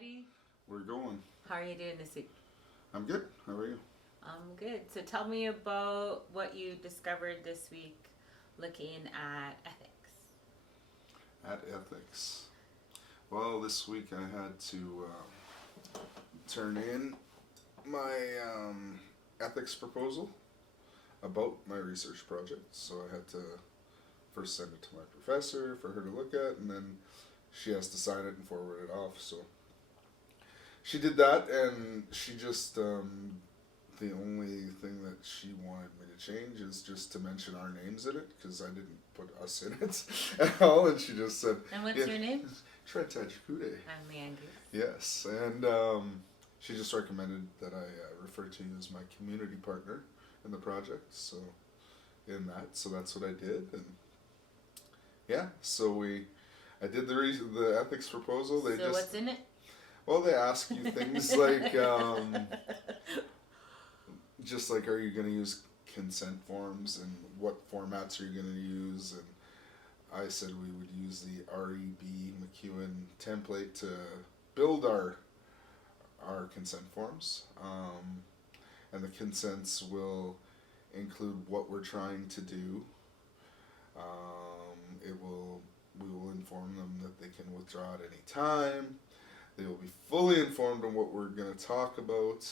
ready? We're going. How are you doing this week? I'm good. How are you? I'm good. So tell me about what you discovered this week looking at ethics. At ethics. Well, this week I had to turn in my ethics proposal about my research project. So I had to first send it to my professor for her to look at, and then she has to sign it and forward it off. So she did that, and she just the only thing that she wanted me to change is just to mention our names in it, because I didn't put us in it at all, and she just said... And what's your name? Trent Tajikude. I'm Leanne. Yes, and she just recommended that I refer to you as my community partner in the project, so that's what I did, and yeah, so I did the ethics proposal. What's in it? Well, they ask you things like, just like, are you going to use consent forms, and what formats are you going to use? And I said we would use the REB McEwen template to build our consent forms, and the consents will include what we're trying to do. We will inform them that they can withdraw at any time. They will be fully informed on what we're going to talk about,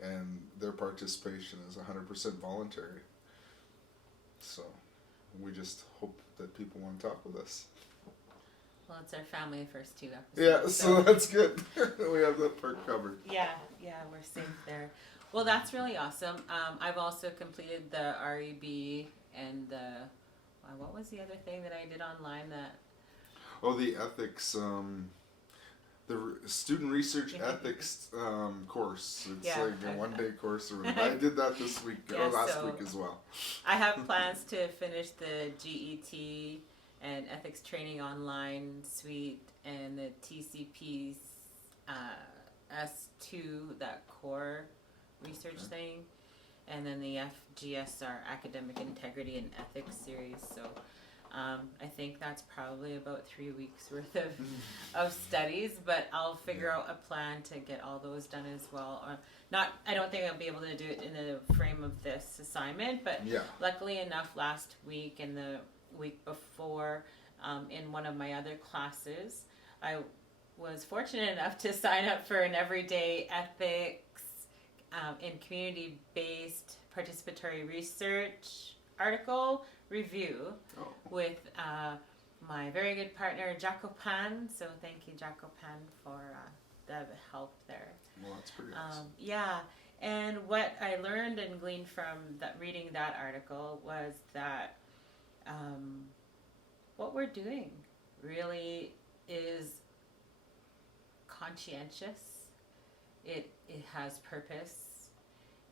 and their participation is 100% voluntary. So we just hope that people want to talk with us. Well, it's our family first 2 episodes. Yeah, so that's good. We have that part covered. Yeah, we're safe there. Well, that's really awesome. I've also completed the REB and what was the other thing that I did online that... Oh, the ethics, the student research ethics course. It's like a one-day course. I did that this week, last week as well. I have plans to finish the GET and ethics training online suite and the TCP S2, that core research thing, and then the FGSR Academic Integrity and Ethics series. So I think that's probably about 3 weeks worth of studies, but I'll figure out a plan to get all those done as well. Or not, I don't think I'll be able to do it in the frame of this assignment, but luckily enough, last week and the week before, in one of my other classes, I was fortunate enough to sign up for an everyday ethics in community-based participatory research article review with my very good partner Jaco Pan. So thank you, Jaco Pan, for the help there. Well, that's pretty awesome. Yeah, and what I learned and gleaned from reading that article was that what we're doing really is conscientious. It has purpose,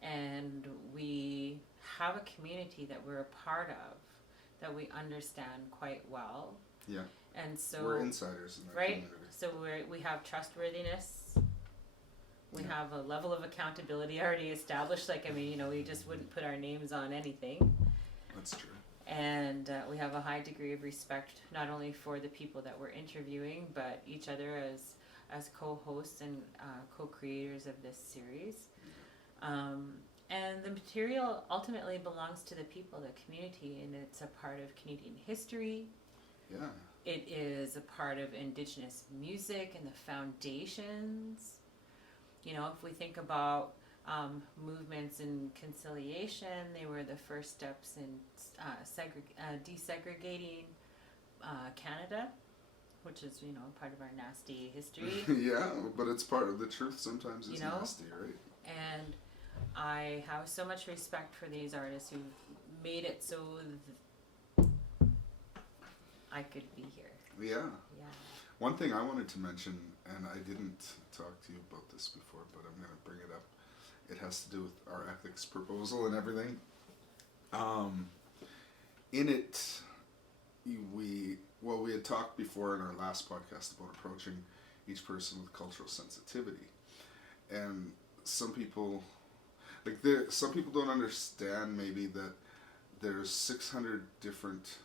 and we have a community that we're a part of, that we understand quite well. Yeah. And so we're insiders in that community. So we have trustworthiness. We have a level of accountability already established. Like, I mean, we just wouldn't put our names on anything. That's true. And we have a high degree of respect, not only for the people that we're interviewing, but each other as co-hosts and co-creators of this series. And the material ultimately belongs to the people, the community, and it's a part of Canadian history. Yeah. It is a part of Indigenous music and the foundations. If we think about movements in conciliation, they were the first steps in desegregating Canada, which is, part of our nasty history. Yeah, but it's part of the truth. Sometimes it's nasty, right? And I have so much respect for these artists who've made it so I could be here. Yeah. One thing I wanted to mention, and I didn't talk to you about this before, but I'm going to bring it up. It has to do with our ethics proposal and everything. In it, we had talked before in our last podcast about approaching each person with cultural sensitivity, and some people don't understand maybe that there's 600 different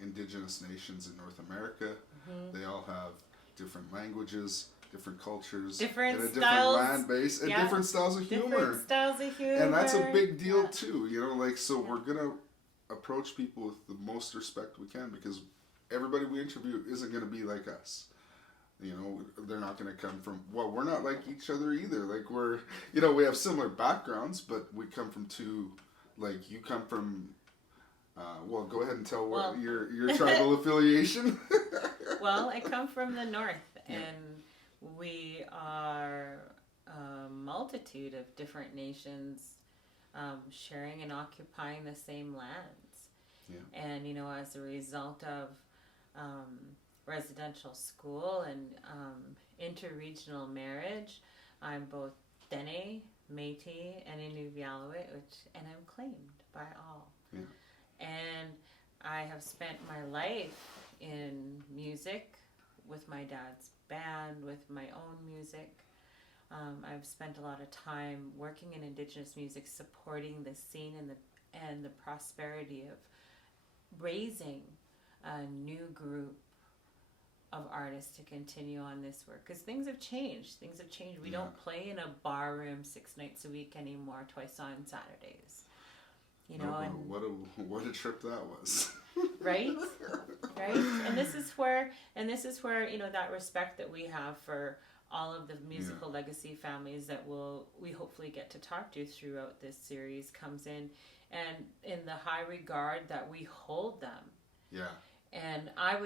indigenous nations in North America. Mm-hmm. They all have different languages, different cultures, different and a styles, different land base, and different styles of humor. Different styles of humor. And that's a big deal too, you know, like, so we're going to approach people with the most respect we can, because everybody we interview isn't going to be like us. You know, they're not going to come from, well, we're not like each other either. Like, we're, you know, we have similar backgrounds, but we come from two, like, you come from, well, go ahead and tell what your tribal affiliation. Well, I come from the north, and we are a multitude of different nations sharing and occupying the same lands. Yeah. And, you know, as a result of residential school and interregional marriage, I'm both Dene, Métis, and Inuvialuit, and I'm claimed by all. Yeah. And I have spent my life in music, with my dad's band, with my own music. I've spent a lot of time working in Indigenous music, supporting the scene and the prosperity of raising a new group of artists to continue on this work, because things have changed. We don't play in a bar room 6 nights a week anymore, twice on Saturdays. You know, and what a trip that was. right. And this is where you know, that respect that we have for all of the musical legacy families that we hopefully get to talk to throughout this series comes in, and in the high regard that we hold them. Yeah. And I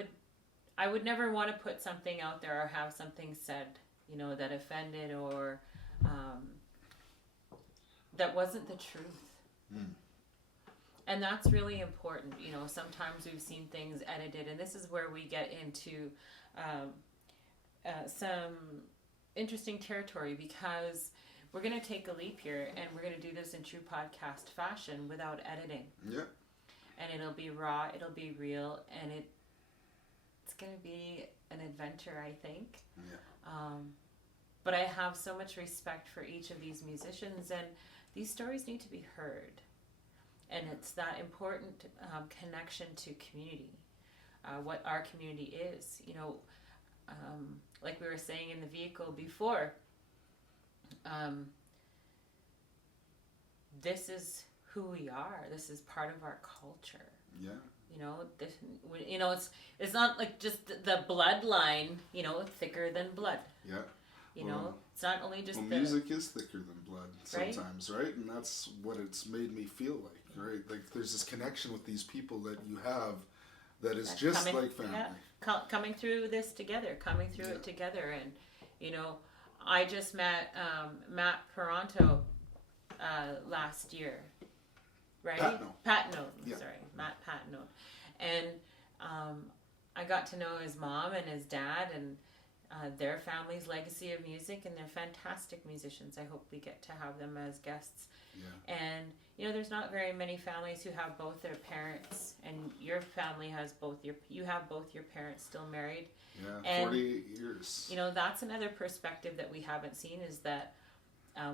would never want to put something out there or have something said, you know, that offended or that wasn't the truth. Mm. And that's really important. You know, sometimes we've seen things edited, and this is where we get into some interesting territory, because we're going to take a leap here, and we're going to do this in true podcast fashion without editing. Yeah. And it'll be raw, it'll be real, and it's going to be an adventure, I think. Yeah. But I have so much respect for each of these musicians, and these stories need to be heard. And it's that important connection to community, what our community is. You know, like we were saying in the vehicle before, this is who we are. This is part of our culture. Yeah. You know, it's not like just the bloodline, you know, thicker than blood. Yeah. You know, it's not only just music is thicker than blood sometimes, right? And that's what it's made me feel like, right? Like, there's this connection with these people that you have that is just like family. Yeah, coming through this together, it together. And, you know, I just met Matt Peranto last year, right? Patno. Sorry, Matt Patno. And I got to know his mom and his dad and their family's legacy of music, and they're fantastic musicians. I hope we get to have them as guests. Yeah. And, you know, there's not very many families who have both their parents, and your family has you have both your parents still married. Yeah, and, 48 years. You know, that's another perspective that we haven't seen, is that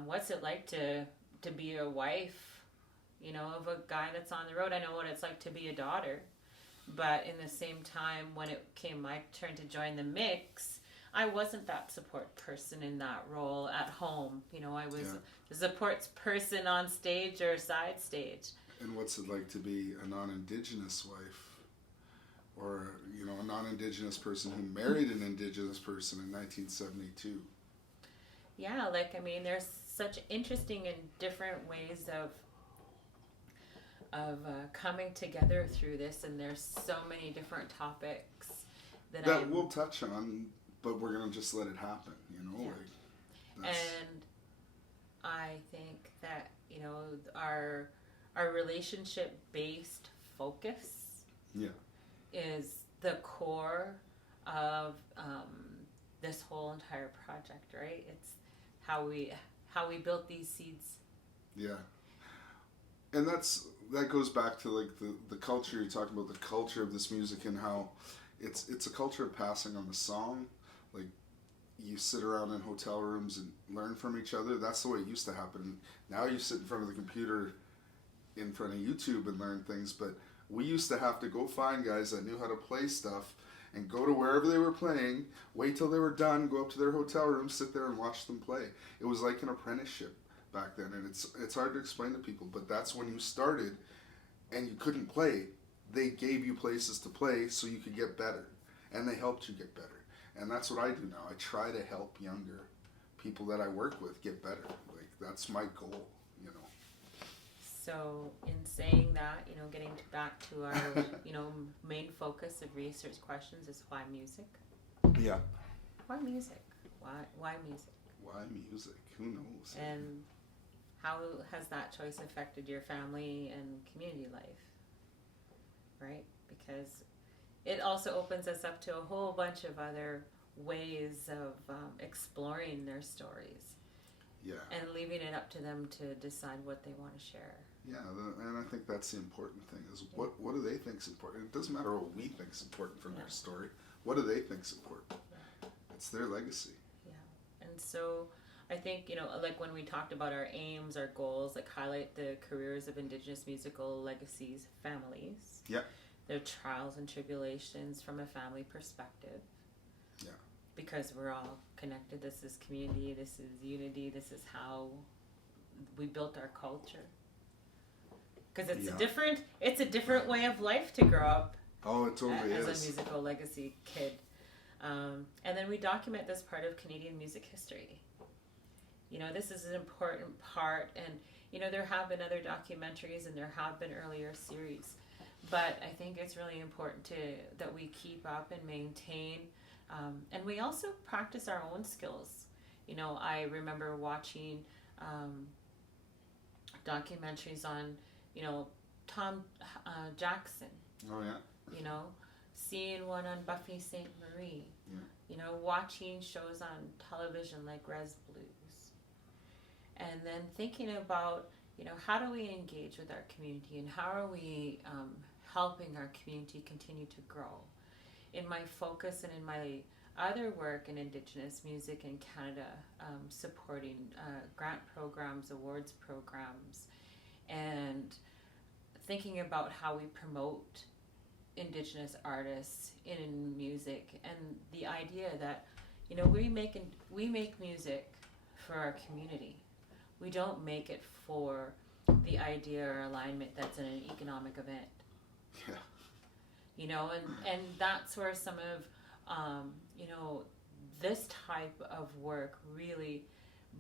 what's it like to be a wife, you know, of a guy that's on the road. I know what it's like to be a daughter, but in the same time, when it came my turn to join the mix, I wasn't that support person in that role at home. You know, I was the support person on stage or side stage. And what's it like to be a non-Indigenous wife? Or, you know, a non-Indigenous person who married an Indigenous person in 1972? Yeah, like, I mean, there's such interesting and different ways of coming together through this, and there's so many different topics that we'll touch on. But we're going to just let it happen, you know? Yeah. And I think that, you know, our relationship-based focus is the core of this whole entire project, right? It's how we built these seeds. Yeah. And that goes back to, like, the culture. You're talking about the culture of this music and how it's a culture of passing on the song. Like, you sit around in hotel rooms and learn from each other. That's the way it used to happen. Now you sit in front of the computer in front of YouTube and learn things. But we used to have to go find guys that knew how to play stuff and go to wherever they were playing, wait till they were done, go up to their hotel room, sit there and watch them play. It was like an apprenticeship back then, and it's hard to explain to people, but that's when you started and you couldn't play. They gave you places to play so you could get better, and they helped you get better. And that's what I do now. I try to help younger people that I work with get better. Like, that's my goal, you know. So in saying that, getting back to our, main focus of research questions is why music? Yeah. Why music? Why music? Why music? Who knows? And how has that choice affected your family and community life? Right? Because it also opens us up to a whole bunch of other ways of exploring their stories. Yeah. And leaving it up to them to decide what they want to share. Yeah, and I think that's the important thing is what do they think is important? It doesn't matter what we think is important from their story. What do they think is important? Yeah. It's their legacy. Yeah. And so I think, like when we talked about our aims, our goals, like highlight the careers of Indigenous musical legacies families. Yeah. Their trials and tribulations from a family perspective. Yeah. Because we're all connected. This is community. This is unity. This is how we built our culture. Because it's a different way of life to grow up. Oh, it totally as is. A musical legacy kid. And then we document this part of Canadian music history. This is an important part, and there have been other documentaries and there have been earlier series, but I think it's really important that we keep up and maintain, and we also practice our own skills. I remember watching documentaries on Tom Jackson. Oh yeah. Seeing one on Buffy St. Marie. Yeah. Watching shows on television like Res Blues. And then thinking about, how do we engage with our community and how are we helping our community continue to grow? In my focus and in my other work in Indigenous music in Canada, supporting grant programs, awards programs, and thinking about how we promote Indigenous artists in music, and the idea that we make music for our community. We don't make it for the idea or alignment that's in an economic event. Yeah. And that's where some of this type of work really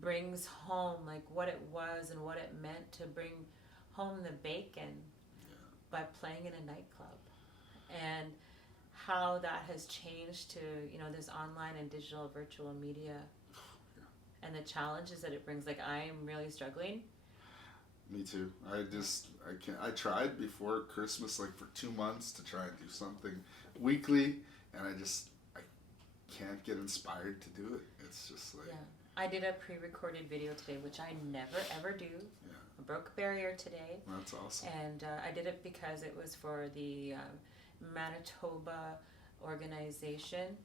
brings home like what it was and what it meant to bring home the bacon by playing in a nightclub, and how that has changed to this online and digital virtual media, and the challenges that it brings. Like, I am really struggling. Me too. I tried before Christmas, like for 2 months, to try and do something weekly, and I can't get inspired to do it. It's just like... Yeah. I did a pre-recorded video today, which I never ever do. Yeah. I broke a barrier today. That's awesome. And I did it because it was for the Manitoba organization,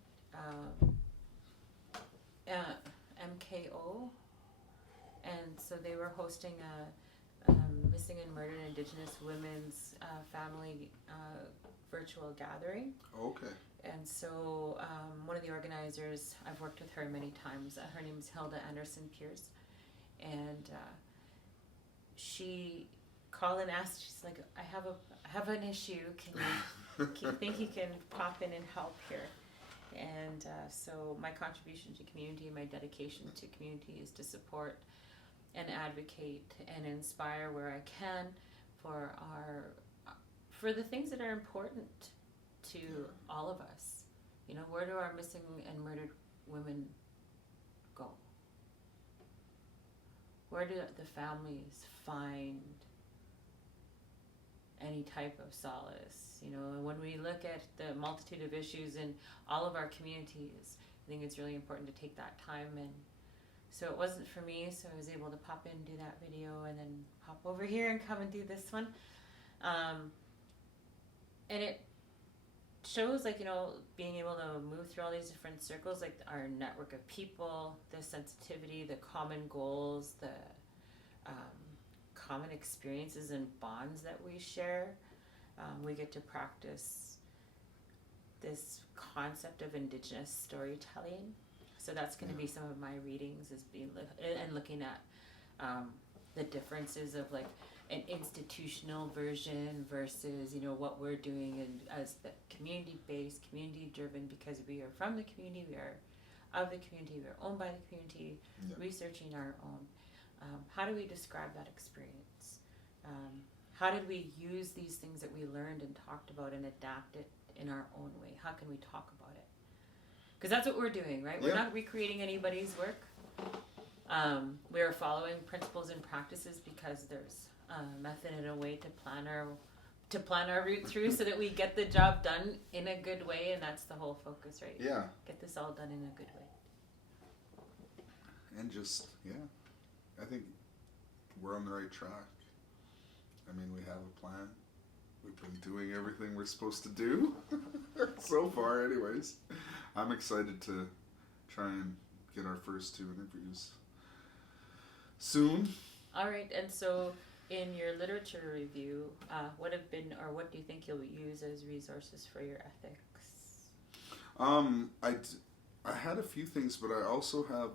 MKO. And so they were hosting a missing and murdered Indigenous women's family virtual gathering. Okay. And so one of the organizers, I've worked with her many times. Her name is Hilda Anderson-Pierce. And she called and asked, she's like, I have an issue. Do you think you can pop in and help here? And so my contribution to community, my dedication to community is to support and advocate and inspire where I can for the things that are important to all of us. Where do our missing and murdered women go? Where do the families find any type of solace? When we look at the multitude of issues in all of our communities, I think it's really important to take that time. And so it wasn't for me, so I was able to pop in and do that video, and then pop over here and come and do this one. And it shows, like, being able to move through all these different circles, like our network of people, the sensitivity, the common goals, the common experiences and bonds that we share. We get to practice this concept of Indigenous storytelling. So that's going to be some of my readings, is being and looking at the differences of like an institutional version versus, you know, what we're doing as the community-based, community-driven, because we are from the community, we are of the community, we are owned by the community, researching our own. How do we describe that experience? How did we use these things that we learned and talked about and adapt it in our own way? How can we talk about it? Because that's what we're doing, right? We're not recreating anybody's work. We are following principles and practices because there's a method and a way to plan our route through so that we get the job done in a good way, and that's the whole focus, right? Yeah. Get this all done in a good way. And just, I think we're on the right track. I mean, we have a plan. We've been doing everything we're supposed to do so far anyways. I'm excited to try and get our first 2 interviews soon. All right, and so in your literature review, what have been, or what do you think you'll use as resources for your ethics? I had a few things, but I also have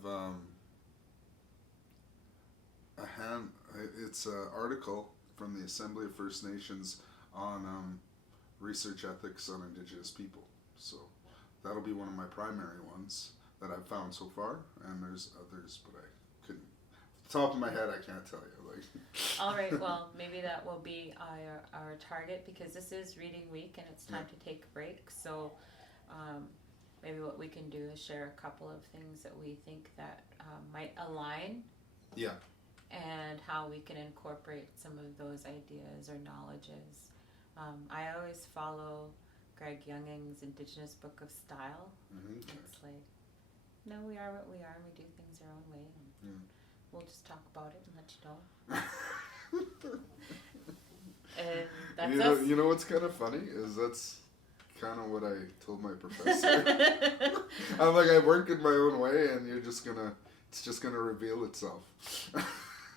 it's an article from the Assembly of First Nations on research ethics on Indigenous people. So that'll be one of my primary ones that I've found so far, and there's others, but I couldn't. Top of my head, I can't tell you. All right, well, maybe that will be our target, because this is reading week and it's time to take a break. So maybe what we can do is share a couple of things that we think that might align. Yeah. And how we can incorporate some of those ideas or knowledges. I always follow Greg Younging's Indigenous Book of Style. Mm-hmm. It's like, no, we are what we are, and we do things our own way. And we'll just talk about it and let you know. And that's us. You know what's kind of funny is that's kind of what I told my professor. I'm like, I work in my own way, and it's just gonna reveal itself.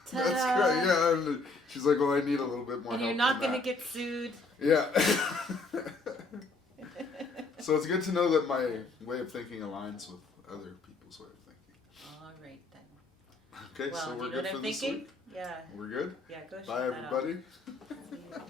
That's great. Yeah, and she's like, "Well, I need a little bit more." And help you're not than gonna that. get sued. Yeah. So it's good to know that my way of thinking aligns with other people's way of thinking. All right then. Okay, well, so we're you know good what for I'm this thinking? week. Yeah. We're good. Yeah, go. Bye, everybody. See you.